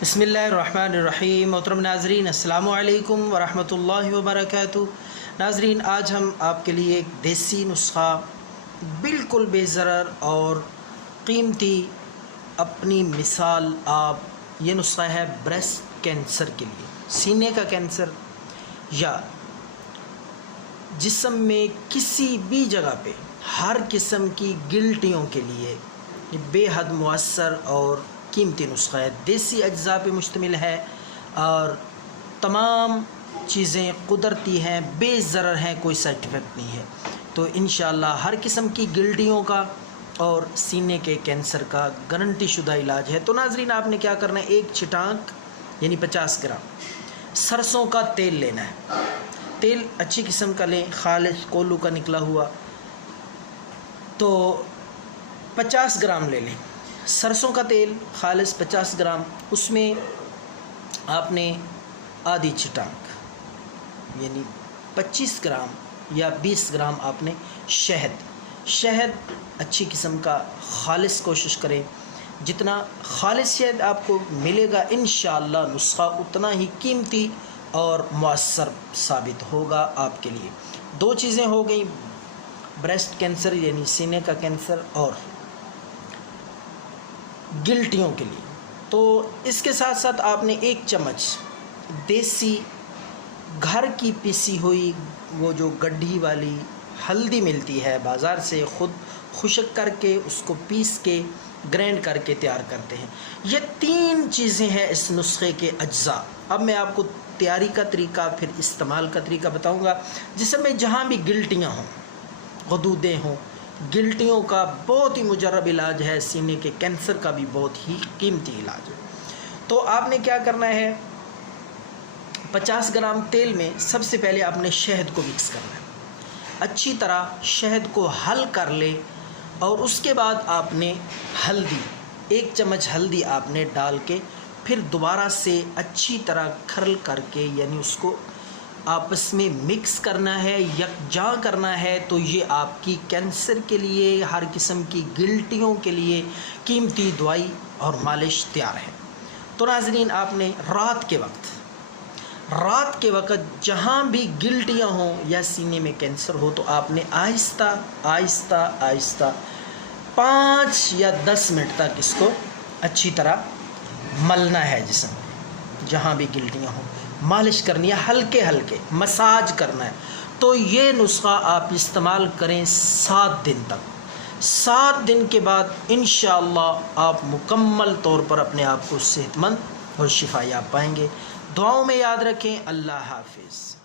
बिस्मिल्लाहिर्रहमानिर्रहीम। मोहतरम नाज़रीन, अस्सलामु अलैकुम वरहमतुल्लाहि वबरकातुहू। नाज़रीन, आज हम आपके लिए एक देसी नुस्ख़ा बिल्कुल बेज़रर और कीमती अपनी मिसाल आप, ये नुस्ख़ा है ब्रेस्ट कैंसर के लिए। सीने का कैंसर या जिस्म में किसी भी जगह पे हर किस्म की गिल्टियों के लिए ये बेहद मुअस्सर और कीमती नुस्ख़ा है। देसी अज्जा पे मुश्तमिल है और तमाम चीज़ें कुदरती हैं, बेज़रर हैं, कोई साइड इफ़ेक्ट नहीं है। तो इंशाअल्लाह हर किस्म की गिल्टियों का और सीने के कैंसर का गारंटी शुदा इलाज है। तो नाज़रीन, आपने क्या करना है, एक छिटांक यानी 50 ग्राम सरसों का तेल लेना है। तेल अच्छी किस्म का लें, खालिस कोल्हू का निकला हुआ। तो 50 ग्राम ले लें सरसों का तेल, खालिस 50 ग्राम। उसमें आपने आधी छिटांक यानी 25 ग्राम या 20 ग्राम आपने शहद अच्छी किस्म का खालिस कोशिश करें। जितना खालिस शहद आपको मिलेगा इंशाअल्लाह नुस्ख़ा उतना ही कीमती और मुअस्सर साबित होगा आपके लिए। दो चीज़ें हो गई, ब्रेस्ट कैंसर यानी सीने का कैंसर और गिल्टियों के लिए। तो इसके साथ साथ आपने 1 चम्मच देसी घर की पिसी हुई वो जो गड्ढी वाली हल्दी मिलती है बाज़ार से, ख़ुद खुशक करके उसको पीस के ग्राइंड करके तैयार करते हैं। ये 3 चीज़ें हैं इस नुस्खे के अज्जा। अब मैं आपको तैयारी का तरीका फिर इस्तेमाल का तरीका बताऊंगा, जिसमें जहाँ भी गिल्टियाँ हों, गदूदें हों, गिल्टियों का बहुत ही मुजर्रब इलाज है। सीने के कैंसर का भी बहुत ही कीमती इलाज है। तो आपने क्या करना है, 50 ग्राम तेल में सबसे पहले आपने शहद को मिक्स करना है। अच्छी तरह शहद को हल कर ले और उसके बाद आपने हल्दी, 1 चम्मच हल्दी आपने डाल के फिर दोबारा से अच्छी तरह खरल करके यानी उसको आपस में मिक्स करना है, यकजा करना है। तो ये आपकी कैंसर के लिए, हर किस्म की गिल्टियों के लिए कीमती दवाई और मालिश तैयार है। तो नाज़रीन, आपने रात के वक्त जहाँ भी गिल्टियाँ हों या सीने में कैंसर हो, तो आपने आहिस्ता आहिस्ता 5 या 10 मिनट तक इसको अच्छी तरह मलना है। जिस्म जहाँ भी गिल्टियाँ हों मालिश करनी है, हल्के हल्के मसाज करना है। तो ये नुस्ख़ा आप इस्तेमाल करें 7 दिन तक। 7 दिन के बाद इंशाअल्लाह आप मुकम्मल तौर पर अपने आप को सेहतमंद और शिफायाब पाएंगे। दुआओं में याद रखें। अल्लाह हाफिज़।